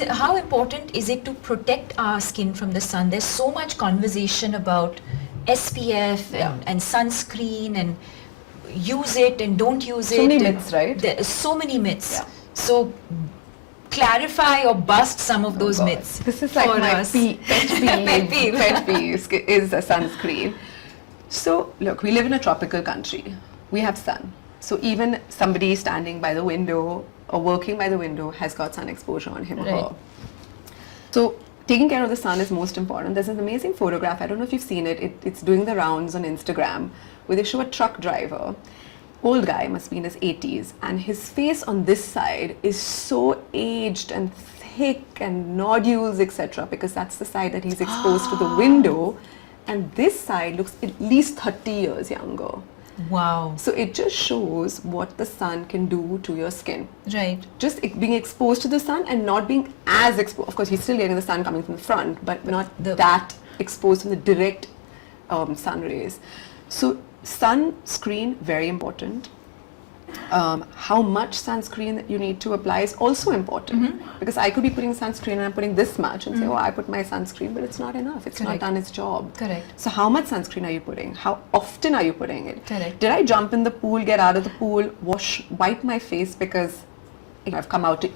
how important is it to protect our skin from the sun? There's so much conversation about SPF and sunscreen and use it and don't use it. So many myths, right? There are so many myths. Yeah. So clarify or bust some of those God. myths. This is like my pet peeve is a sunscreen. So look, we live in a tropical country. We have sun. So even somebody standing by the window or working by the window has got sun exposure on him or her. So taking care of the sun is most important. There's an amazing photograph, I don't know if you've seen it, it's doing the rounds on Instagram, where they show a truck driver, old guy, must be in his 80s, and his face on this side is so aged and thick and nodules, etc., because that's the side that he's exposed to the window, and this side looks at least 30 years younger. Wow. So it just shows what the sun can do to your skin. Right. Just being exposed to the sun and not being as exposed. Of course, he's still getting the sun coming from the front, but not that exposed from the direct sun rays. So sunscreen, very important. How much sunscreen that you need to apply is also important, because I could be putting sunscreen and I'm putting this much and say, oh, I put my sunscreen, but it's not enough. It's not done its job. Correct. So how much sunscreen are you putting? How often are you putting it? Correct. Did I jump in the pool, get out of the pool, wipe my face because I've come out to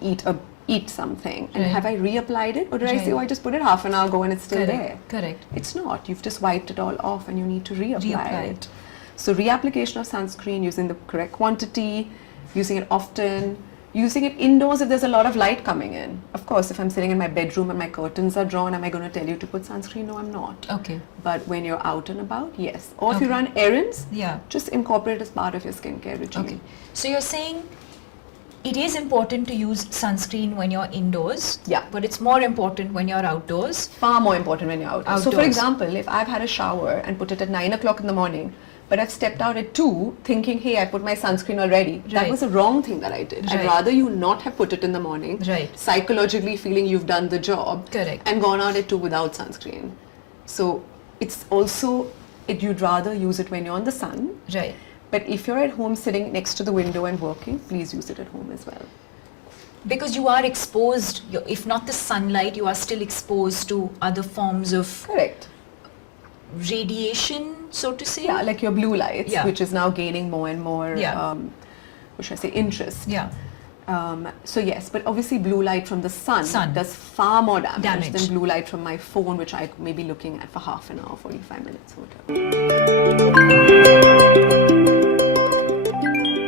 eat something, and have I reapplied it, or did I say, oh, I just put it half an hour ago and it's still there? Correct. It's not. You've just wiped it all off and you need to reapply it. So reapplication of sunscreen, using the correct quantity, using it often, using it indoors if there's a lot of light coming in. Of course, if I'm sitting in my bedroom and my curtains are drawn, am I going to tell you to put sunscreen? No, I'm not. Okay. But when you're out and about, yes. Or if you run errands, yeah, just incorporate it as part of your skincare regime. Okay. So you're saying it is important to use sunscreen when you're indoors, but it's more important when you're outdoors. Far more important when you're outdoors. So for example, if I've had a shower and put it at 9 o'clock in the morning, but I've stepped out at 2 thinking, hey, I put my sunscreen already. That was a wrong thing that I did. I'd rather you not have put it in the morning, psychologically feeling you've done the job, and gone out at 2 without sunscreen. So it's also, you'd rather use it when you're on the sun. Right. But if you're at home sitting next to the window and working, please use it at home as well. Because you are exposed, if not the sunlight, you are still exposed to other forms of radiation, so to say. Yeah, like your blue lights, which is now gaining more and more, what should I say, interest. Yeah. So yes, but obviously blue light from the sun does far more damage than blue light from my phone, which I may be looking at for half an hour, 45 minutes or whatever.